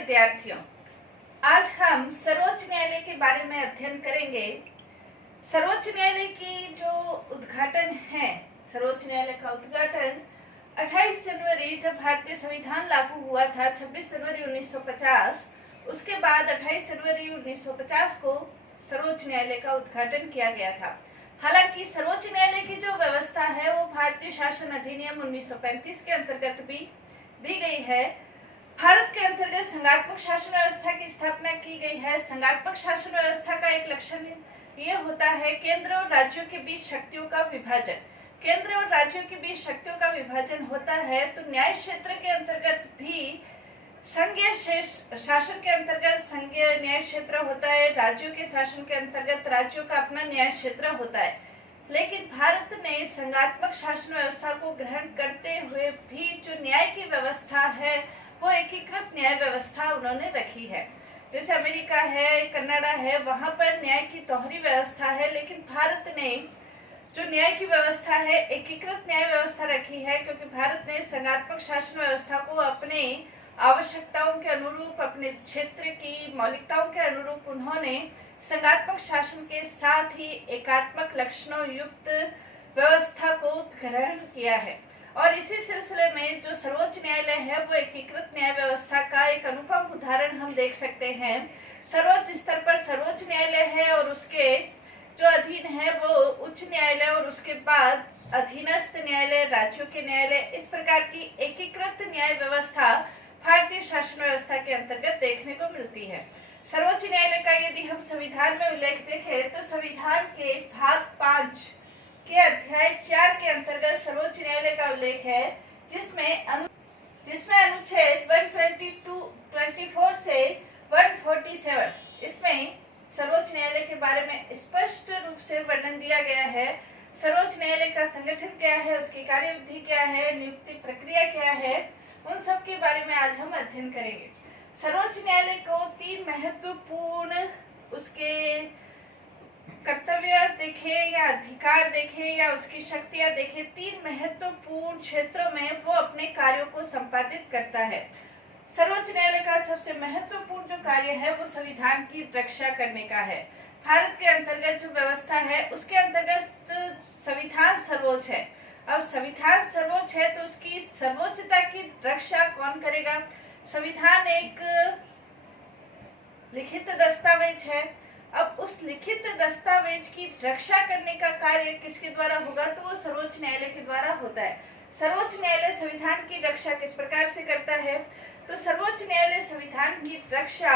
विद्यार्थियों, आज हम सर्वोच्च न्यायालय के बारे में अध्ययन करेंगे। सर्वोच्च न्यायालय की जो उद्घाटन है, सर्वोच्च न्यायालय का उद्घाटन 28 जनवरी जब भारतीय संविधान लागू हुआ था, 26 जनवरी 1950, उसके बाद 28 जनवरी 1950 को सर्वोच्च न्यायालय का उद्घाटन किया गया था। हालांकि सर्वोच्च न्यायालय की जो व्यवस्था है वो भारतीय शासन अधिनियम 1935 के अंतर्गत भी दी गई है। भारत के अंतर्गत संघात्मक शासन व्यवस्था की स्थापना की गई है। संघात्मक शासन व्यवस्था का एक लक्षण ये होता है केंद्र और राज्यों के बीच शक्तियों का विभाजन। केंद्र और राज्यों के बीच शक्तियों का विभाजन होता है तो न्याय क्षेत्र के अंतर्गत भी संघीय शासन के अंतर्गत संघीय न्याय क्षेत्र होता है, राज्यों के शासन के अंतर्गत राज्यों का अपना न्याय क्षेत्र होता है। लेकिन भारत ने संघात्मक शासन व्यवस्था को ग्रहण करते हुए भी जो न्याय की व्यवस्था है वो एकीकृत न्याय व्यवस्था उन्होंने रखी है। जैसे अमेरिका है, कनाडा है, वहां पर न्याय की दोहरी व्यवस्था है, लेकिन भारत ने जो न्याय की व्यवस्था है एकीकृत न्याय व्यवस्था रखी है, क्योंकि भारत ने संघात्मक शासन व्यवस्था को अपने आवश्यकताओं के अनुरूप, अपने क्षेत्र की मौलिकताओं के अनुरूप उन्होंने संघात्मक शासन के साथ ही एकात्मक लक्षणों युक्त व्यवस्था को ग्रहण किया है। और इसी सिलसिले में जो सर्वोच्च न्यायालय है वो एकीकृत न्याय व्यवस्था का एक अनुपम उदाहरण हम देख सकते हैं। सर्वोच्च स्तर पर सर्वोच्च न्यायालय है और उसके जो अधीन है वो उच्च न्यायालय और उसके बाद अधीनस्थ न्यायालय, राज्यों के न्यायालय, इस प्रकार की एकीकृत न्याय व्यवस्था भारतीय शासन व्यवस्था के अंतर्गत देखने को मिलती है। सर्वोच्च न्यायालय का यदि हम संविधान में उल्लेख देखें तो संविधान के भाग 5 के अध्याय 4 के अंतर्गत सर्वोच्च न्यायालय का उल्लेख है, जिसमें अनुच्छेद 124 से 147 इसमें सर्वोच्च न्यायालय के बारे में स्पष्ट रूप से वर्णन दिया गया है। सर्वोच्च न्यायालय का संगठन क्या है, उसकी कार्यविधि क्या है, नियुक्ति प्रक्रिया क्या है, उन सब के बारे में आज हम अध्ययन करेंगे। सर्वोच्च न्यायालय को 3 महत्वपूर्ण उसके कर्तव्य देखे या अधिकार देखे या उसकी शक्तियां देखे, 3 महत्वपूर्ण क्षेत्रों में वो अपने कार्यों को संपादित करता है। सर्वोच्च न्यायालय का सबसे महत्वपूर्ण जो कार्य है वो संविधान की रक्षा करने का है। भारत के अंतर्गत जो व्यवस्था है उसके अंतर्गत संविधान सर्वोच्च है। अब संविधान सर्वोच्च है तो उसकी सर्वोच्चता की रक्षा कौन करेगा? संविधान एक लिखित दस्तावेज है। अब उस लिखित दस्तावेज की रक्षा करने का कार्य किसके द्वारा होगा? तो वो सर्वोच्च न्यायालय के द्वारा होता है। सर्वोच्च न्यायालय संविधान की रक्षा किस प्रकार से करता है? तो सर्वोच्च न्यायालय संविधान की रक्षा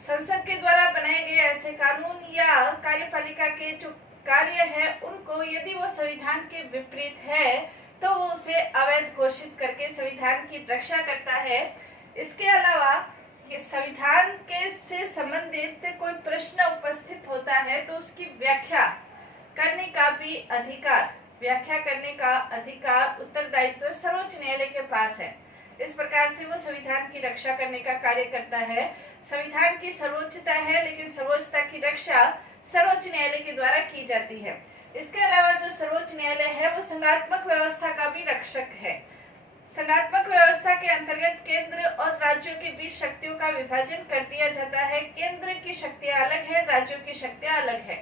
संसद के द्वारा बनाए गए ऐसे कानून या कार्यपालिका के जो कार्य है उनको यदि वो संविधान के विपरीत है तो वो उसे अवैध घोषित करके संविधान की रक्षा करता है। इसके अलावा कि संविधान के से संबंधित कोई प्रश्न उपस्थित होता है तो उसकी व्याख्या करने का भी अधिकार, व्याख्या करने का अधिकार, उत्तरदायित्व सर्वोच्च न्यायालय के पास है। इस प्रकार से वो संविधान की रक्षा करने का कार्य करता है। संविधान की सर्वोच्चता है, लेकिन सर्वोच्चता की रक्षा सर्वोच्च न्यायालय के द्वारा की जाती है। इसके अलावा जो सर्वोच्च न्यायालय है वो संघात्मक व्यवस्था का भी रक्षक है। संघात्मक व्यवस्था के अंतर्गत केंद्र और राज्यों के बीच शक्तियों का विभाजन कर दिया जाता है। केंद्र की शक्तियां अलग है, राज्यों की शक्तियां अलग है।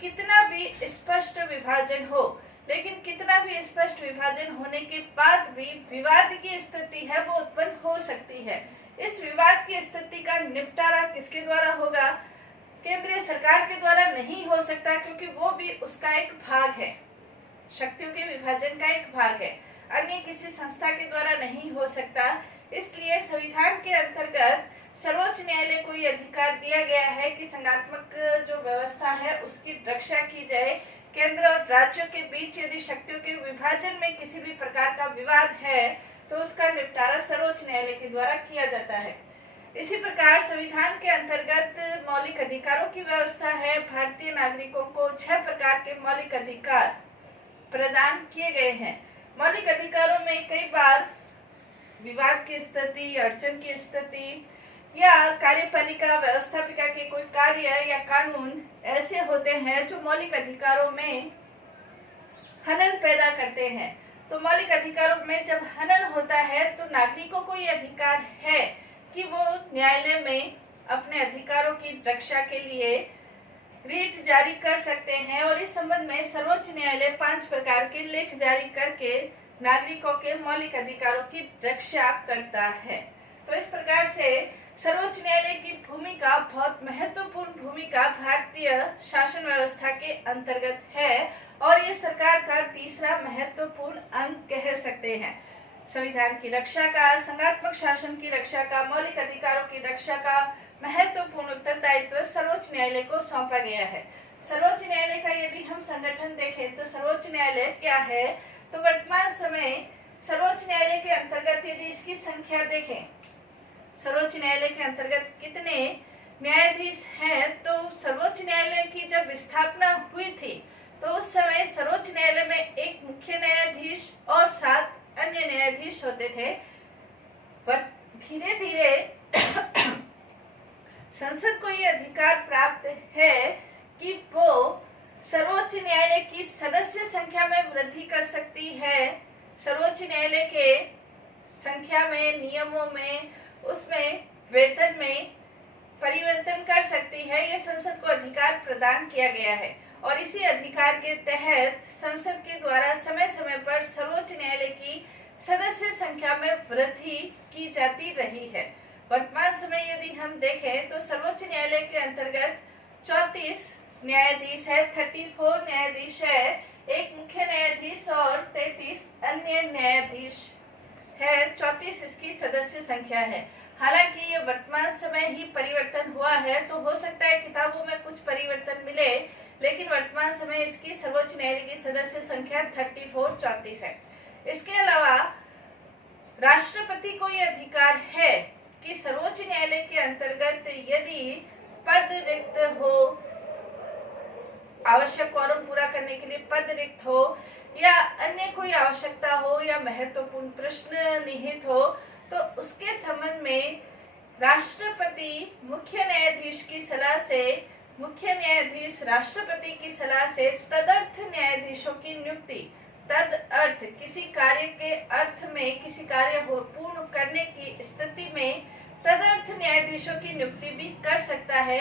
कितना भी स्पष्ट विभाजन हो, लेकिन कितना भी स्पष्ट विभाजन होने के बाद भी विवाद की स्थिति है वो उत्पन्न हो सकती है। इस विवाद की स्थिति का निपटारा किसके द्वारा होगा? केंद्रीय सरकार के द्वारा नहीं हो सकता, क्योंकि वो भी उसका एक भाग है, शक्तियों के विभाजन का एक भाग है। अन्य किसी संस्था के द्वारा नहीं हो सकता। इसलिए संविधान के अंतर्गत सर्वोच्च न्यायालय को यह अधिकार दिया गया है कि संघात्मक जो व्यवस्था है उसकी रक्षा की जाए। केंद्र और राज्यों के बीच यदि शक्तियों के विभाजन में किसी भी प्रकार का विवाद है तो उसका निपटारा सर्वोच्च न्यायालय के द्वारा किया जाता है। इसी प्रकार संविधान के अंतर्गत मौलिक अधिकारों की व्यवस्था है। भारतीय नागरिकों को 6 प्रकार के मौलिक अधिकार प्रदान किए गए हैं। मौलिक अधिकारों में कई बार विवाद की स्थिति, अड़चन की स्थिति या कार्यपालिका व्यवस्थापिका के कोई कार्य या कानून ऐसे होते हैं जो मौलिक अधिकारों में खलल पैदा करते हैं। तो मौलिक अधिकारों में जब हनन होता है तो नागरिकों को ये अधिकार है कि वो न्यायालय में अपने अधिकारों की रक्षा के लिए रीट जारी कर सकते हैं। और इस संबंध में सर्वोच्च न्यायालय 5 प्रकार के लेख जारी करके नागरिकों के मौलिक अधिकारों की रक्षा करता है। तो इस प्रकार से सर्वोच्च न्यायालय की भूमिका बहुत महत्वपूर्ण भूमिका भारतीय शासन व्यवस्था के अंतर्गत है और ये सरकार का तीसरा महत्वपूर्ण अंग कह सकते हैं। संविधान की रक्षा का, संघात्मक शासन की रक्षा का, मौलिक अधिकारों की रक्षा का महत्वपूर्ण उत्तरदायित्व सर्वोच्च न्यायालय को सौंपा गया है। सर्वोच्च न्यायालय का यदि हम संगठन देखें तो सर्वोच्च न्यायालय क्या है, तो वर्तमान समय सर्वोच्च न्यायालय के अंतर्गत यदि इसकी संख्या देखें, सर्वोच्च न्यायालय के अंतर्गत कितने न्यायाधीश हैं, तो सर्वोच्च न्यायालय की जब स्थापना हुई थी तो उस समय सर्वोच्च न्यायालय में एक मुख्य न्यायाधीश और 7 अन्य न्यायाधीश होते थे। पर धीरे धीरे संसद को ये अधिकार प्राप्त है कि वो सर्वोच्च न्यायालय की सदस्य संख्या में वृद्धि कर सकती है, सर्वोच्च न्यायालय के संख्या में, नियमों में, उसमें वेतन में परिवर्तन कर सकती है। ये संसद को अधिकार प्रदान किया गया है और इसी अधिकार के तहत संसद के द्वारा समय समय पर सर्वोच्च न्यायालय की सदस्य संख्या में वृद्धि की जाती रही है। वर्तमान समय यदि हम देखें तो सर्वोच्च न्यायालय के अंतर्गत 34 न्यायाधीश है, 34 न्यायाधीश है, एक मुख्य न्यायाधीश और 33 अन्य न्यायाधीश है। 34 इसकी सदस्य संख्या है। हालांकि ये वर्तमान समय ही परिवर्तन हुआ है, तो हो सकता है किताबों में कुछ परिवर्तन मिले, लेकिन वर्तमान समय इसकी सर्वोच्च न्यायालय की सदस्य संख्या 34 है। इसके अलावा राष्ट्रपति को यह अधिकार है कि सर्वोच्च न्यायालय के अंतर्गत यदि पद रिक्त हो, आवश्यक क्वारम पूरा करने के लिए पद रिक्त हो या अन्य कोई आवश्यकता हो या महत्वपूर्ण प्रश्न निहित हो, तो उसके संबंध में राष्ट्रपति मुख्य न्यायाधीश की सलाह से, मुख्य न्यायाधीश राष्ट्रपति की सलाह से तदर्थ न्यायाधीशों की नियुक्ति, तद अर्थ किसी कार्य के अर्थ में, किसी कार्य को पूर्ण करने की स्थिति में तदर्थ न्यायाधीशों की नियुक्ति भी कर सकता है।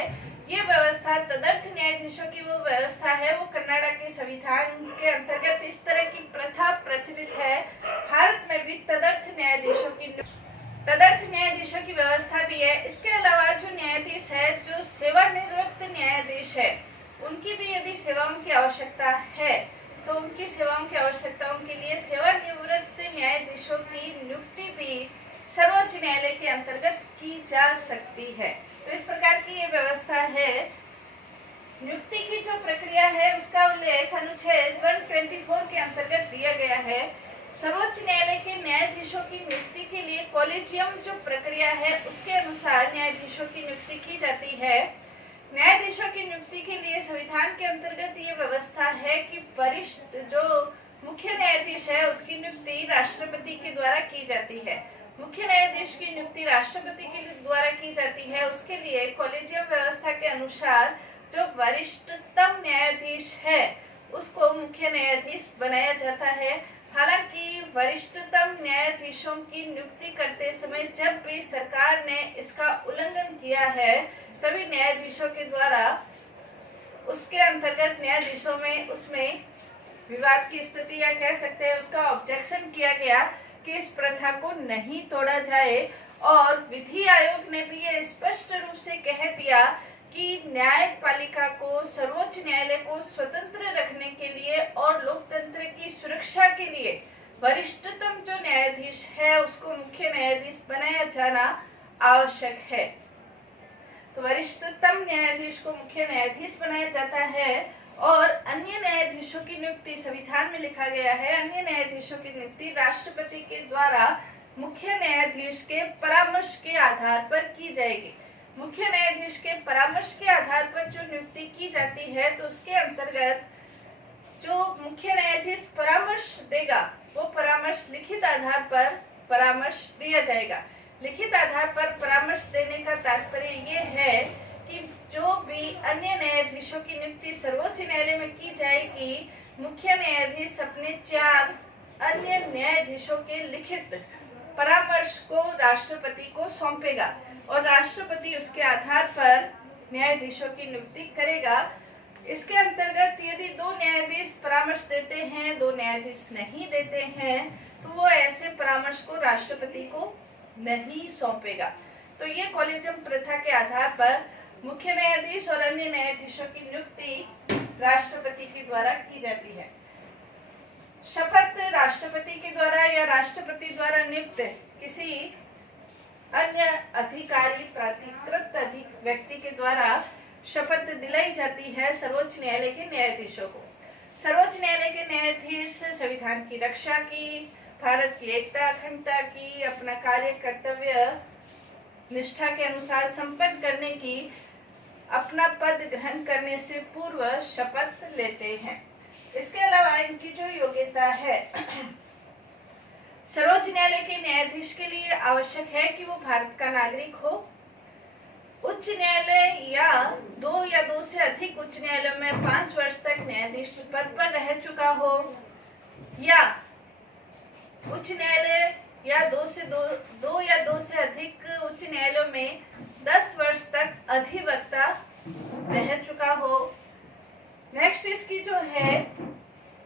ये व्यवस्था, तदर्थ न्यायाधीशों की वो व्यवस्था है, वो कर्नाटक के संविधान के अंतर्गत इस तरह की प्रथा प्रचलित है। भारत में भी तदर्थ न्यायाधीशों की व्यवस्था भी है। इसके अलावा जो न्यायाधीश है, जो सेवानिवृत्त न्यायाधीश है, उनकी भी यदि सेवाओं की आवश्यकता है तो उनकी सेवाओं की आवश्यकताओं के लिए सेवानिवृत्त न्यायाधीशों की नियुक्ति भी सर्वोच्च न्यायालय के अंतर्गत की जा सकती है। तो इस प्रकार की ये व्यवस्था है। नियुक्ति की जो प्रक्रिया है उसका उल्लेख अनुच्छेद 124 के अंतर्गत दिया गया है। सर्वोच्च न्यायालय के न्यायाधीशों की नियुक्ति के लिए कॉलेजियम जो प्रक्रिया है उसके अनुसार न्यायाधीशों की नियुक्ति की जाती है। न्यायाधीशों की नियुक्ति के लिए संविधान के अंतर्गत ये व्यवस्था है कि वरिष्ठ जो मुख्य न्यायाधीश है उसकी नियुक्ति राष्ट्रपति के द्वारा की जाती है। मुख्य न्यायाधीश की नियुक्ति राष्ट्रपति के द्वारा की जाती है। उसके लिए कॉलेजियम व्यवस्था के अनुसार जो वरिष्ठतम न्यायाधीश है उसको मुख्य न्यायाधीश बनाया जाता है। हालांकि वरिष्ठतम न्यायाधीशों की नियुक्ति करते समय जब भी सरकार ने इसका उल्लंघन किया है तभी न्यायाधीशों के द्वारा उसके अंतर्गत न्यायाधीशों में उसमें विवाद की स्थिति या कह सकते हैं उसका ऑब्जेक्शन किया गया कि इस प्रथा को नहीं तोड़ा जाए। और विधि आयोग ने भी ये स्पष्ट रूप से कह दिया कि न्यायपालिका को, सर्वोच्च न्यायालय को स्वतंत्र रखने के लिए और लोकतंत्र की सुरक्षा के लिए वरिष्ठतम जो न्यायाधीश है उसको मुख्य न्यायाधीश बनाया जाना आवश्यक है। तो वरिष्ठतम न्यायाधीश को मुख्य न्यायाधीश बनाया जाता है और अन्य न्यायाधीशों की नियुक्ति संविधान में लिखा गया है। अन्य न्यायाधीशों की नियुक्ति राष्ट्रपति के द्वारा मुख्य न्यायाधीश के परामर्श के आधार पर की जाएगी। मुख्य न्यायाधीश के परामर्श के आधार पर जो नियुक्ति की जाती है तो उसके अंतर्गत जो मुख्य न्यायाधीश परामर्श देगा वो परामर्श लिखित आधार पर परामर्श दिया जाएगा। लिखित आधार पर परामर्श देने का तात्पर्य ये है कि जो भी अन्य न्यायाधीशों की नियुक्ति सर्वोच्च न्यायालय में की जाएगी, मुख्य न्यायाधीश अपने 4 अन्य न्यायाधीशों के लिखित परामर्श को राष्ट्रपति को सौंपेगा और राष्ट्रपति उसके आधार पर न्यायाधीशों की नियुक्ति करेगा। इसके अंतर्गत यदि 2 न्यायाधीश परामर्श देते हैं, 2 न्यायाधीश नहीं देते हैं, तो वो ऐसे परामर्श को राष्ट्रपति को नहीं सौंपेगा। तो ये कॉलेजियम प्रथा के आधार पर मुख्य न्यायाधीश और अन्य न्यायाधीशों की नियुक्ति राष्ट्रपति के द्वारा की जाती है। शपथ राष्ट्रपति के द्वारा या राष्ट्रपति द्वारा नियुक्त किसी अन्य अधिकारी प्राधिकृत व्यक्ति के द्वारा शपथ दिलाई जाती है सर्वोच्च न्यायालय के न्यायाधीशों को। सर्वोच्च न्यायालय के न्यायाधीश संविधान की रक्षा की, भारत की एकता अखंडता की, अपना कार्य कर्तव्य निष्ठा के अनुसार संपन्न करने की, अपना पद ग्रहण करने से पूर्व शपथ लेते हैं। इसके अलावा इनकी जो योग्यता है, सर्वोच्च न्यायालय के न्यायाधीश के लिए आवश्यक है कि वो भारत का नागरिक हो, उच्च न्यायालय या 2 या 2 से अधिक उच्च न्यायालयों में 5 वर्ष तक न्यायाधीश पद पर रह चुका हो, या उच्च न्यायालय या 2 या 2 से अधिक उच्च न्यायालयों में 10 वर्ष तक अधिवक्ता रह चुका हो। नेक्स्ट इसकी जो है,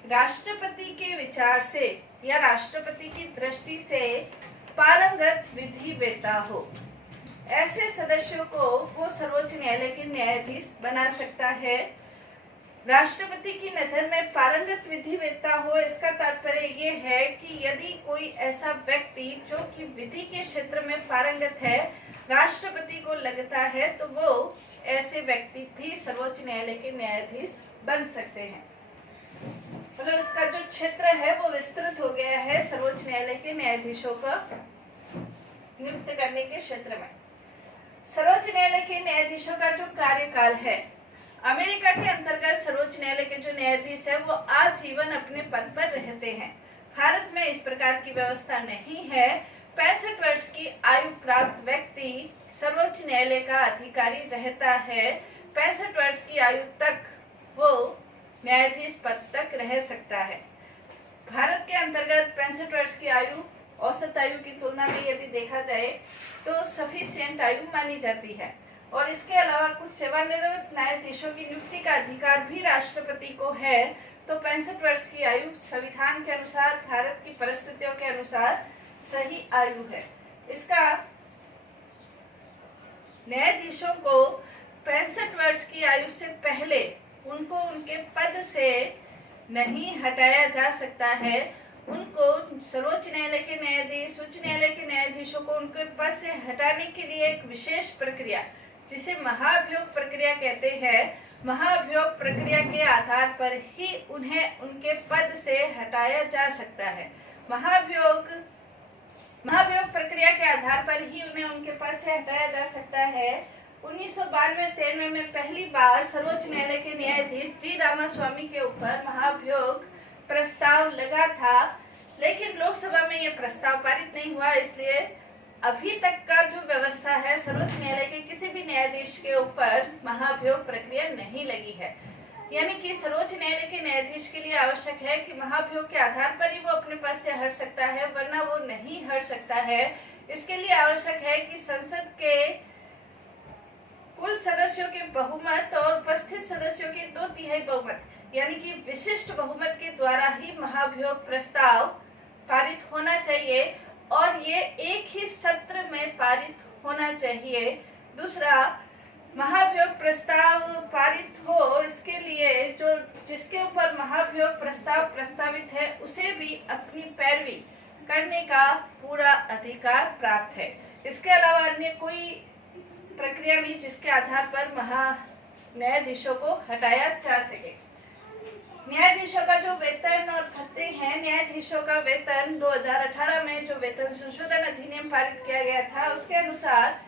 राष्ट्रपति के विचार से या राष्ट्रपति की दृष्टि से पारंगत विधिवेत्ता हो। ऐसे सदस्यों को वो सर्वोच्च न्यायालय के न्यायाधीश बना सकता है। राष्ट्रपति की नजर में पारंगत विधिवेत्ता हो, इसका तात्पर्य ये है कि यदि कोई ऐसा व्यक्ति जो कि विधि के क्षेत्र में पारंगत है, राष्ट्रपति को लगता है, तो वो ऐसे व्यक्ति भी सर्वोच्च न्यायालय के न्यायाधीश बन सकते हैं। मतलब इसका जो क्षेत्र है वो विस्तृत हो गया है सर्वोच्च न्यायालय के न्यायाधीशों का नियुक्त करने के क्षेत्र में। सर्वोच्च न्यायालय के न्यायाधीशों का जो कार्यकाल है, अमेरिका के अंतर्गत सर्वोच्च न्यायालय के जो न्यायाधीश है वो आजीवन अपने पद पर रहते हैं। भारत में इस प्रकार की व्यवस्था नहीं है। 65 वर्ष की आयु प्राप्त व्यक्ति सर्वोच्च न्यायालय का अधिकारी रहता है। 65 वर्ष की आयु तक वो न्यायाधीश पद तक रह सकता है। भारत के अंतर्गत 65 वर्ष की आयु औसत आयु की तुलना में यदि देखा जाए तो सफिशिएंट आयु मानी जाती है। और इसके अलावा कुछ सेवानिवृत्त न्यायाधीशों की नियुक्ति का अधिकार भी राष्ट्रपति को है। तो 65 वर्ष की आयु संविधान के अनुसार, भारत की परिस्थितियों के अनुसार सही आयु है। इसका न्यायाधीशों को 65 वर्ष की आयु से पहले उनको उनके पद से नहीं हटाया जा सकता है। उनको सर्वोच्च न्यायालय के न्यायाधीश, उच्च न्यायालय के न्यायाधीशों को उनके पद से हटाने के लिए एक विशेष प्रक्रिया, जिसे महाभियोग प्रक्रिया कहते हैं, महाभियोग प्रक्रिया के आधार पर ही उन्हें उनके पद से हटाया जा सकता है। महाभियोग प्रक्रिया के आधार पर ही उन्हें उनके पद से हटाया जा सकता है। 1992-93 में पहली बार सर्वोच्च न्यायालय के न्यायाधीश जी रामास्वामी के ऊपर महाभियोग प्रस्ताव लगा था, लेकिन लोकसभा में यह प्रस्ताव पारित नहीं हुआ। इसलिए अभी तक का जो व्यवस्था है, सर्वोच्च न्यायालय के किसी भी न्यायाधीश के ऊपर महाभियोग प्रक्रिया नहीं लगी है। यानी कि सर्वोच्च न्यायालय के न्यायाधीश के लिए आवश्यक है कि महाभियोग के आधार पर ही वो अपने पद से हट सकता है, वरना वो नहीं हट सकता है। इसके लिए आवश्यक है कि संसद के कुल सदस्यों के बहुमत और उपस्थित सदस्यों के 2/3 बहुमत, यानी कि विशिष्ट बहुमत के द्वारा ही महाभियोग प्रस्ताव पारित होना चाहिए और ये एक ही सत्र में पारित होना चाहिए। दूसरा, महाभियोग प्रस्ताव पारित हो, इसके लिए जो जिसके ऊपर महाभियोग प्रस्ताव प्रस्तावित है उसे भी अपनी पैरवी करने का पूरा अधिकार प्राप्त है। इसके अलावा अन्य कोई प्रक्रिया नहीं जिसके आधार पर न्यायाधीशों को हटाया जा सके। न्यायाधीशों का जो वेतन और भत्ते हैं, न्यायाधीशों का वेतन 2018 में जो वेतन संशोधन अधिनियम पारित किया गया था, उसके अनुसार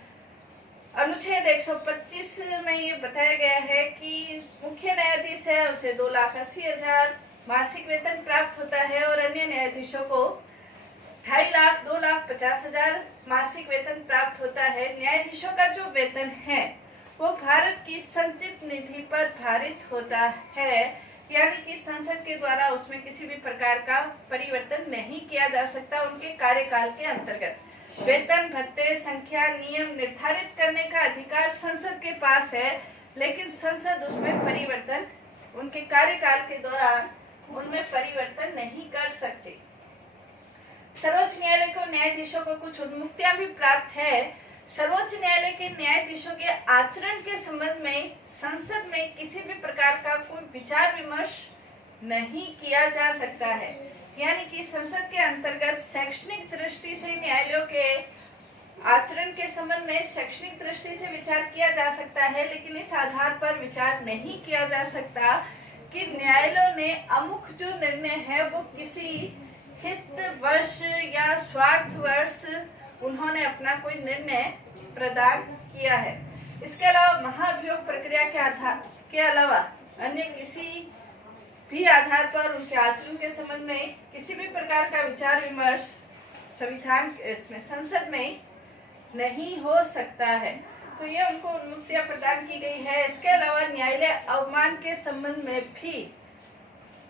अनुच्छेद 125 में ये बताया गया है कि मुख्य न्यायाधीश है उसे 2,80,000 मासिक वेतन प्राप्त होता है और अन्य न्यायाधीशों को 2.5 लाख 2,50,000 मासिक वेतन प्राप्त होता है। न्यायाधीशों का जो वेतन है वो भारत की संचित निधि पर भारित होता है। यानी कि संसद के द्वारा उसमें किसी भी प्रकार का परिवर्तन नहीं किया जा सकता उनके कार्यकाल के अंतर्गत। वेतन भत्ते संख्या नियम निर्धारित करने का अधिकार संसद के पास है, लेकिन संसद उसमें परिवर्तन उनके कार्यकाल के दौरान उनमें परिवर्तन नहीं कर सकते। सर्वोच्च न्यायालय को न्यायाधीशों को कुछ उन्मुक्तियां भी प्राप्त है। सर्वोच्च न्यायालय के न्यायाधीशों के आचरण के संबंध में संसद में किसी भी प्रकार का कोई विचार विमर्श नहीं किया जा सकता है। यानी कि संसद के अंतर्गत शैक्षणिक दृष्टि से न्यायालयों के आचरण के संबंध में शैक्षणिक दृष्टि से विचार किया जा सकता है, लेकिन इस आधार पर विचार नहीं किया जा सकता कि न्यायालयों ने अमुक जो निर्णय है वो किसी हित वर्ष या स्वार्थ वर्ष उन्होंने अपना कोई निर्णय प्रदान किया है। इसके अलावा महाभियोग प्रक्रिया के आधार के अलावा अन्य किसी भी आधार पर उनके आचरण के संबंध में किसी भी प्रकार का विचार विमर्श संविधान इसमें संसद में नहीं हो सकता है। तो ये उनको उन्मुक्तियां प्रदान की गई है। इसके अलावा न्यायालय अवमान के संबंध में भी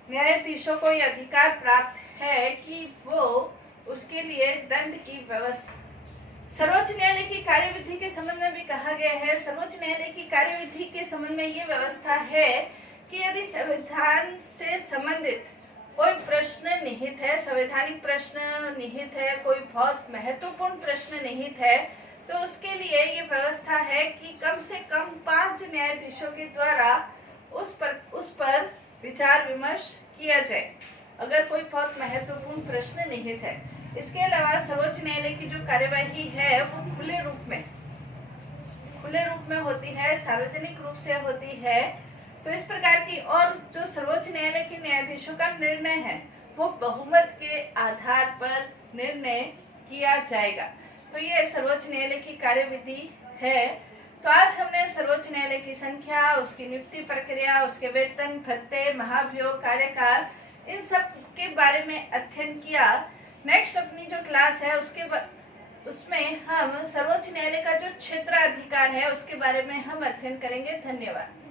न्यायाधीशों को यह अधिकार प्राप्त है कि वो उसके लिए दंड की व्यवस्था। सर्वोच्च न्यायालय की कार्यविधि के संबंध में भी कहा गया है। सर्वोच्च न्यायालय की कार्यविधि के संबंध में ये व्यवस्था है कि यदि संविधान से संबंधित कोई प्रश्न निहित है, संवैधानिक प्रश्न निहित है, कोई बहुत महत्वपूर्ण प्रश्न निहित है, तो उसके लिए ये व्यवस्था है कि कम से कम 5 न्यायाधीशों के द्वारा उस पर विचार विमर्श किया जाए, अगर कोई बहुत महत्वपूर्ण प्रश्न निहित है। इसके अलावा सर्वोच्च न्यायालय की जो कार्यवाही है वो खुले रूप में होती है, सार्वजनिक रूप से होती है। तो इस प्रकार की और जो सर्वोच्च न्यायालय के न्यायाधीशों का निर्णय है वो बहुमत के आधार पर निर्णय किया जाएगा। तो ये सर्वोच्च न्यायालय की कार्यविधि है। तो आज हमने सर्वोच्च न्यायालय की संख्या, उसकी नियुक्ति प्रक्रिया, उसके वेतन भत्ते, महाभियोग, कार्यकाल, इन सब के बारे में अध्ययन किया। नेक्स्ट अपनी जो क्लास है उसमें हम सर्वोच्च न्यायालय का जो क्षेत्राधिकार है उसके बारे में हम अध्ययन करेंगे। धन्यवाद।